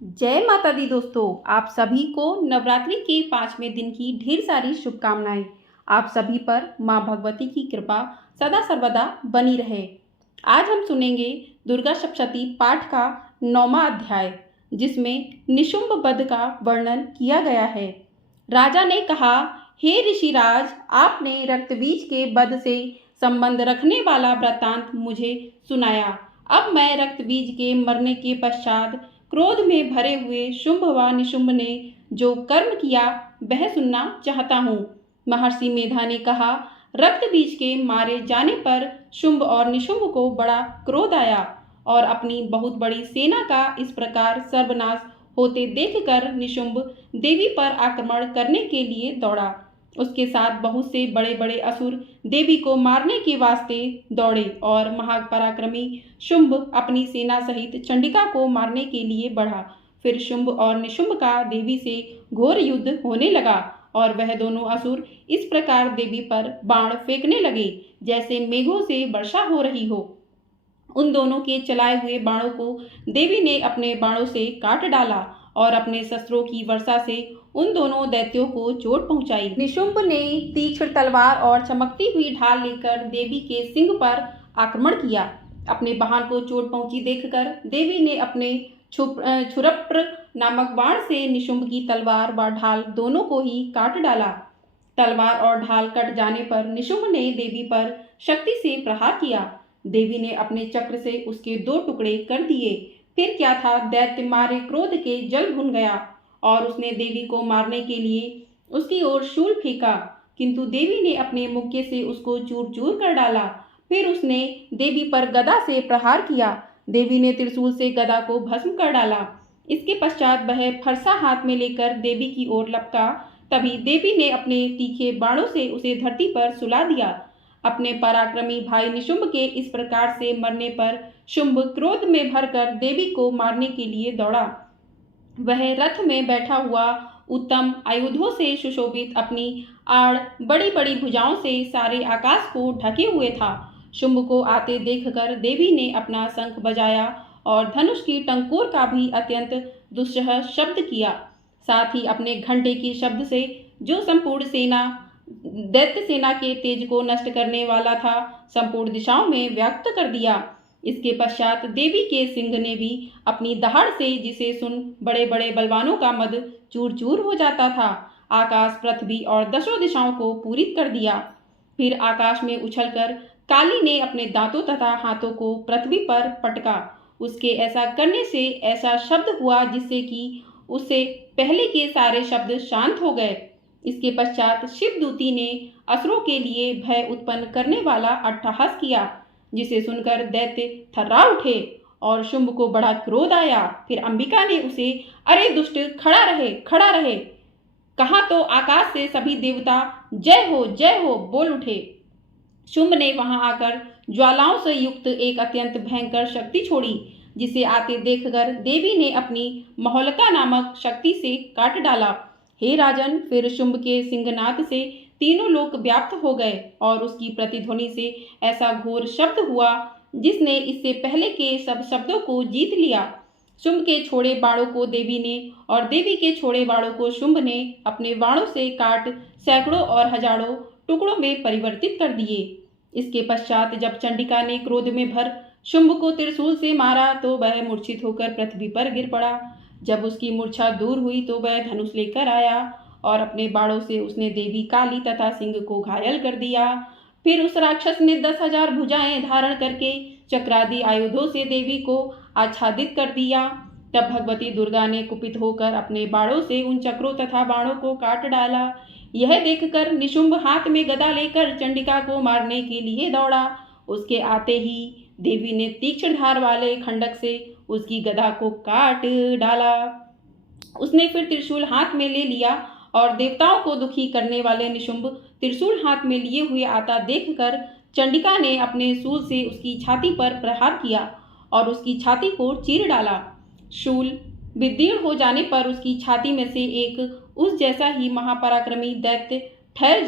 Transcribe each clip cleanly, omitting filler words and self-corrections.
जय माता दी दोस्तों, आप सभी को नवरात्रि के 5वें दिन की ढेर सारी शुभकामनाएं। आप सभी पर माँ भगवती की कृपा सदा सर्वदा बनी रहे। आज हम सुनेंगे दुर्गा सप्तशती पाठ का 9वां अध्याय, जिसमें निशुंभ वध का वर्णन किया गया है। राजा ने कहा, हे ऋषिराज, आपने रक्तबीज के वध से संबंध रखने वाला वृत्तांत मुझे सुनाया। अब मैं रक्तबीज के मरने के पश्चात क्रोध में भरे हुए शुंभ व निशुंभ ने जो कर्म किया वह सुनना चाहता हूँ। महर्षि मेधा ने कहा, रक्तबीज के मारे जाने पर शुंभ और निशुंभ को बड़ा क्रोध आया और अपनी बहुत बड़ी सेना का इस प्रकार सर्वनाश होते देखकर निशुंभ देवी पर आक्रमण करने के लिए दौड़ा। उसके साथ बहुत से बड़े बड़े असुर देवी को मारने के वास्ते दौड़े और महापराक्रमी शुंभ अपनी सेना सहित चंडिका को मारने के लिए बढ़ा। फिर शुंभ और निशुंभ का देवी से घोर युद्ध होने लगा और वह दोनों असुर इस प्रकार देवी पर बाण फेंकने लगे जैसे मेघों से वर्षा हो रही हो। उन दोनों के चलाए हुए बाणों को देवी ने अपने बाणों से काट डाला और अपने शस्त्रों की वर्षा से उन दोनों दैत्यों को चोट पहुंचाई। निशुंभ ने तीक्ष्ण तलवार और चमकती हुई ढाल लेकर देवी के सिंह पर आक्रमण किया। अपने वाहन को चोट पहुंची देखकर देवी ने अपने छुरप्र नामक बाण से निशुंभ की तलवार व ढाल दोनों को ही काट डाला। तलवार और ढाल कट जाने पर निशुंभ ने देवी पर शक्ति से प्रहार किया। देवी ने अपने चक्र से उसके 2 टुकड़े कर दिए। फिर क्या था, दैत्य मारे क्रोध के जल भुन गया और उसने देवी को मारने के लिए उसकी ओर शूल फेंका, किंतु देवी ने अपने मुक्के से उसको चूर चूर कर डाला। फिर उसने देवी पर गदा से प्रहार किया। देवी ने त्रिशूल से गदा को भस्म कर डाला। इसके पश्चात वह फरसा हाथ में लेकर देवी की ओर लपका। तभी देवी ने अपने तीखे बाणों से उसे धरती पर सुला दिया। अपने पराक्रमी भाई निशुंभ के इस प्रकार से मरने पर शुंभ क्रोध में भरकर देवी को मारने के लिए दौड़ा। वह रथ में बैठा हुआ उत्तम आयुधों से सुशोभित अपनी आड़ बड़ी बड़ी भुजाओं से सारे आकाश को ढके हुए था। शुंभ को आते देखकर देवी ने अपना शंख बजाया और धनुष की टंकोर का भी अत्यंत दुस्सह शब्द किया। साथ ही अपने घंटे की शब्द से जो संपूर्ण सेना दैत्य सेना के तेज को नष्ट करने वाला था, संपूर्ण दिशाओं में व्याप्त कर दिया। इसके पश्चात देवी के सिंह ने भी अपनी दहाड़ से, जिसे सुन बड़े बड़े बलवानों का मद चूर चूर हो जाता था, आकाश, पृथ्वी और 10 दिशाओं को पूरित कर दिया। फिर आकाश में उछलकर काली ने अपने दांतों तथा हाथों को पृथ्वी पर पटका। उसके ऐसा करने से ऐसा शब्द हुआ जिससे कि उससे पहले के सारे शब्द शांत हो गए। इसके पश्चात शिवदूती ने असुरों के लिए भय उत्पन्न करने वाला अट्टहास किया, जिसे सुनकर दैत्य थर्रा उठे और शुंभ को बड़ा क्रोध आया। फिर अंबिका ने उसे, अरे दुष्ट, खड़ा रहे, खड़ा रहे, कहा तो आकाश से सभी देवता जय हो बोल उठे। शुंभ ने वहां आकर ज्वालाओं से युक्त एक अत्यंत भयंकर शक्ति छोड़ी, जिसे आते देखकर देवी ने अपनी महोलका नामक शक्ति से काट डाला। हे राजन, फिर शुंभ के सिंहनाद से तीनों लोक व्याप्त हो गए और उसकी प्रतिध्वनि से ऐसा घोर शब्द हुआ जिसने इससे पहले के सब शब्दों को जीत लिया। शुंभ के छोड़े बाणों को देवी ने और देवी के छोड़े बाणों को शुंभ ने अपने बाणों से काट सैकड़ों और हजारों टुकड़ों में परिवर्तित कर दिए। इसके पश्चात जब चंडिका ने क्रोध में भर शुंभ को त्रिशूल से मारा तो वह मूर्छित होकर पृथ्वी पर गिर पड़ा। जब उसकी मूर्छा दूर हुई तो वह धनुष लेकर आया और अपने बाणों से उसने देवी काली तथा सिंह को घायल कर दिया। फिर उस राक्षस ने 10,000 भुजाएं धारण करके चक्रादि आयुधों से देवी को आच्छादित कर दिया। तब भगवती दुर्गा ने कुपित होकर अपने बाणों से उन चक्रों तथा बाणों को काट डाला। यह देखकर निशुंभ हाथ में गदा लेकर चंडिका को मारने के लिए दौड़ा। उसके आते ही देवी ने तीक्ष्ण धार वाले खंडक से उसकी गदा को काट डाला। उसने फिर त्रिशूल हाथ में ले लिया और देवताओं को दुखी करने वाले निशुंभ त्रिशूल हाथ में लिए हुए आता देखकर चंडिका ने अपने शूल से उसकी छाती पर प्रहार किया और उसकी छाती को चीर डाला। शूल विदीर्ण हो जाने पर उसकी छाती में से एक उस जैसा ही महापराक्रमी दैत्य ठहर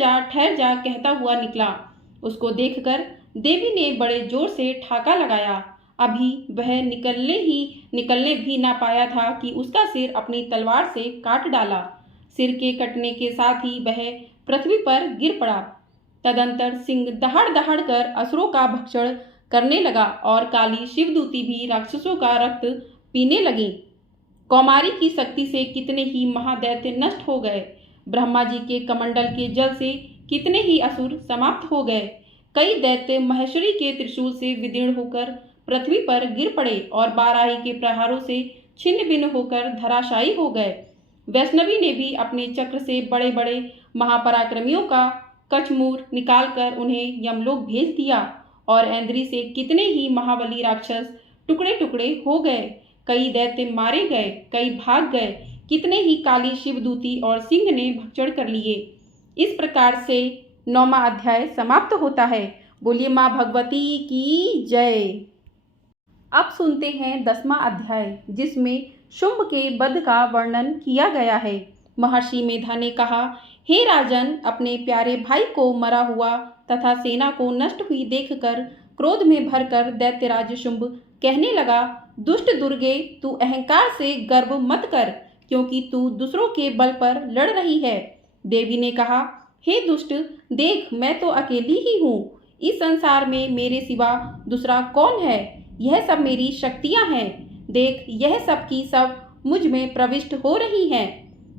जा कहता हुआ निकला। उसको देखकर देवी ने बड़े जोर से ठाका लगाया। अभी वह निकलने भी ना पाया था कि उसका सिर अपनी तलवार से काट डाला। सिर के कटने के साथ ही वह पृथ्वी पर गिर पड़ा। तदंतर सिंह दहाड़ दहाड़ कर असुरों का भक्षण करने लगा और काली शिवदूती भी राक्षसों का रक्त पीने लगी। कौमारी की शक्ति से कितने ही महादैत्य नष्ट हो गए। ब्रह्मा जी के कमंडल के जल से कितने ही असुर समाप्त हो गए। कई दैत्य महेश्वरी के त्रिशूल से विदीर्ण होकर पृथ्वी पर गिर पड़े और बाराही के प्रहारों से छिन्न भिन्न होकर धराशायी हो गए। वैष्णवी ने भी अपने चक्र से बड़े बड़े महापराक्रमियों का कचमूर निकालकर उन्हें यमलोक भेज दिया और ऐन्द्री से कितने ही महाबली राक्षस टुकड़े टुकड़े हो गए। कई दैत्य मारे गए, कई भाग गए, कितने ही काली शिवदूती और सिंह ने भक्षण कर लिए। इस प्रकार से 9वां अध्याय समाप्त होता है। बोलिए माँ भगवती की जय। अब सुनते हैं 10वां अध्याय, जिसमें शुंभ के वध का वर्णन किया गया है। महर्षि मेधा ने कहा, हे राजन, अपने प्यारे भाई को मरा हुआ तथा सेना को नष्ट हुई देखकर क्रोध में भरकर दैत्यराज शुंभ कहने लगा, दुष्ट दुर्गे, तू अहंकार से गर्व मत कर, क्योंकि तू दूसरों के बल पर लड़ रही है। देवी ने कहा, हे दुष्ट, देख, मैं तो अकेली ही हूँ। इस संसार में मेरे सिवा दूसरा कौन है? यह सब मेरी शक्तियाँ हैं। देख, यह सब की सब मुझ में प्रविष्ट हो रही हैं।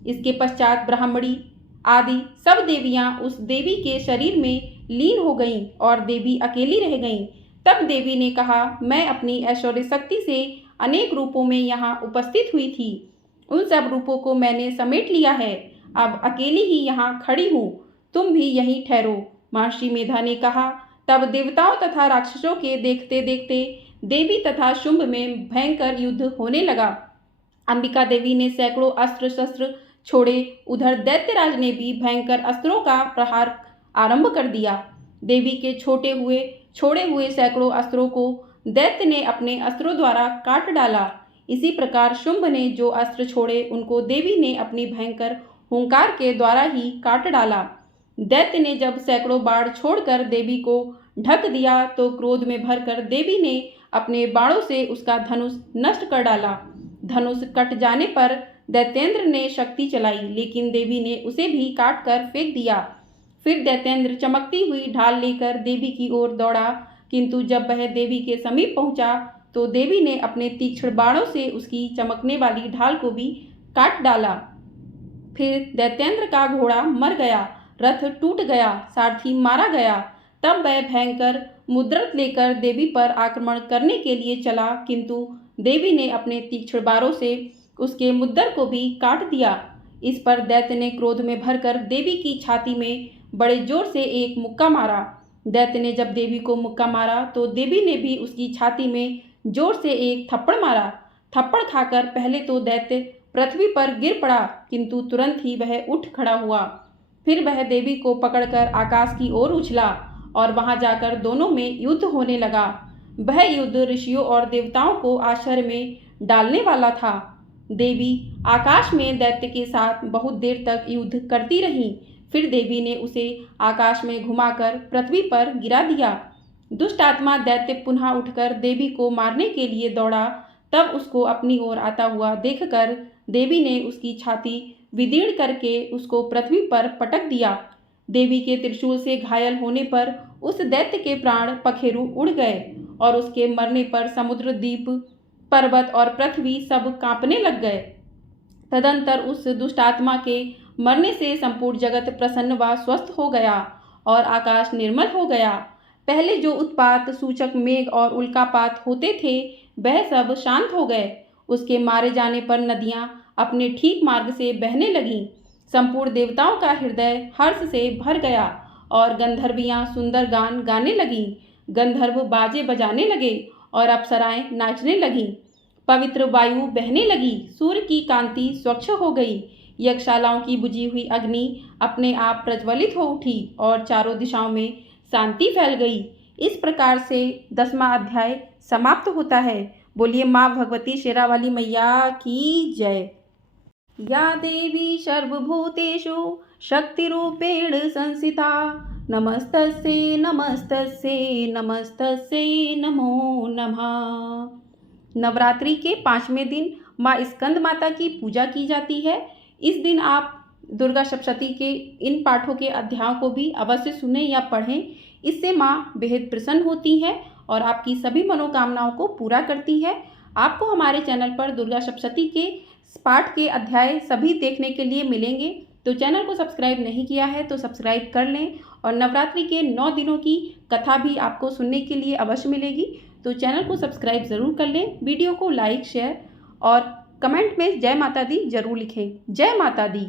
इसके पश्चात ब्राह्मणी आदि सब देवियां उस देवी के शरीर में लीन हो गईं और देवी अकेली रह गईं। तब देवी ने कहा, मैं अपनी ऐश्वर्य शक्ति से अनेक रूपों में यहाँ उपस्थित हुई थी। उन सब रूपों को मैंने समेट लिया है। अब अकेली ही यहाँ खड़ी हूँ, तुम भी यहीं ठहरो। महर्षि मेधा ने कहा। तब देवताओं तथा राक्षसों के देखते देखते देवी तथा शुंभ में भयंकर युद्ध होने लगा। अंबिका देवी ने सैकड़ों अस्त्र शस्त्र छोड़े। उधर दैत्यराज ने भी भयंकर अस्त्रों का प्रहार आरंभ कर दिया। देवी के छोड़े हुए सैकड़ों अस्त्रों को दैत्य ने अपने अस्त्रों द्वारा काट डाला। इसी प्रकार शुंभ ने जो अस्त्र छोड़े उनको देवी ने अपनी भयंकर हुंकार के द्वारा ही काट डाला। दैत्य ने जब सैकड़ों बाण छोड़कर देवी को ढक दिया तो क्रोध में भरकर देवी ने अपने बाणों से उसका धनुष नष्ट कर डाला। धनुष कट जाने पर दैत्येंद्र ने शक्ति चलाई, लेकिन देवी ने उसे भी काट कर फेंक दिया। फिर दैत्येंद्र चमकती हुई ढाल लेकर देवी की ओर दौड़ा, किंतु जब वह देवी के समीप पहुंचा तो देवी ने अपने तीक्ष्ण बाणों से उसकी चमकने वाली ढाल को भी काट डाला। फिर दैत्येंद्र का घोड़ा मर गया, रथ टूट गया, सारथी मारा गया। तब वह भयंकर मुद्रत लेकर देवी पर आक्रमण करने के लिए चला, किंतु देवी ने अपने तीक्ष्ण बाणों से उसके मुद्दर को भी काट दिया। इस पर दैत्य ने क्रोध में भरकर देवी की छाती में बड़े जोर से एक मुक्का मारा। दैत्य ने जब देवी को मुक्का मारा तो देवी ने भी उसकी छाती में जोर से एक थप्पड़ मारा। थप्पड़ खाकर पहले तो दैत्य पृथ्वी पर गिर पड़ा, किंतु तुरंत ही वह उठ खड़ा हुआ। फिर वह देवी को पकड़कर आकाश की ओर उछला और वहां जाकर दोनों में युद्ध होने लगा। वह युद्ध ऋषियों और देवताओं को आश्चर्य में डालने वाला था। देवी आकाश में दैत्य के साथ बहुत देर तक युद्ध करती रही। फिर देवी ने उसे आकाश में घुमाकर पृथ्वी पर गिरा दिया। दुष्ट आत्मा दैत्य पुनः उठकर देवी को मारने के लिए दौड़ा। तब उसको अपनी ओर आता हुआ देखकर देवी ने उसकी छाती विदीर्ण करके उसको पृथ्वी पर पटक दिया। देवी के त्रिशूल से घायल होने पर उस दैत्य के प्राण पखेरु उड़ गए और उसके मरने पर समुद्र, द्वीप, पर्वत और पृथ्वी सब कांपने लग गए। तदंतर उस दुष्टात्मा के मरने से संपूर्ण जगत प्रसन्न व स्वस्थ हो गया और आकाश निर्मल हो गया। पहले जो उत्पात सूचक मेघ और उल्कापात होते थे वह सब शांत हो गए। उसके मारे जाने पर नदियां अपने ठीक मार्ग से बहने लगीं। संपूर्ण देवताओं का हृदय हर्ष से भर गया और गंधर्वियां सुंदर गान गाने लगीं। गंधर्व बाजे बजाने लगे और अप्सराएं नाचने लगीं। पवित्र वायु बहने लगी, सूर्य की कांति स्वच्छ हो गई। यज्ञशालाओं की बुझी हुई अग्नि अपने आप प्रज्वलित हो उठी और चारों दिशाओं में शांति फैल गई। इस प्रकार से 10वां अध्याय समाप्त होता है। बोलिए माँ भगवती शेरावाली मैया की जय। या देवी सर्वभूतेषु शक्तिरूपेण संस्थिता नमस्तस्यै नमस्तस्यै नमस्तस्यै नमो नमः। नवरात्रि के 5वें दिन माँ स्कंद माता की पूजा की जाती है। इस दिन आप दुर्गा सप्तशती के इन पाठों के अध्यायों को भी अवश्य सुने या पढ़ें। इससे माँ बेहद प्रसन्न होती है और आपकी सभी मनोकामनाओं को पूरा करती है। आपको हमारे चैनल पर दुर्गा सप्तशती के पाठ के अध्याय सभी देखने के लिए मिलेंगे। तो चैनल को सब्सक्राइब नहीं किया है तो सब्सक्राइब कर लें और नवरात्रि के 9 दिनों की कथा भी आपको सुनने के लिए अवश्य मिलेगी। तो चैनल को सब्सक्राइब ज़रूर कर लें, वीडियो को लाइक शेयर और कमेंट में जय माता दी जरूर लिखें। जय माता दी।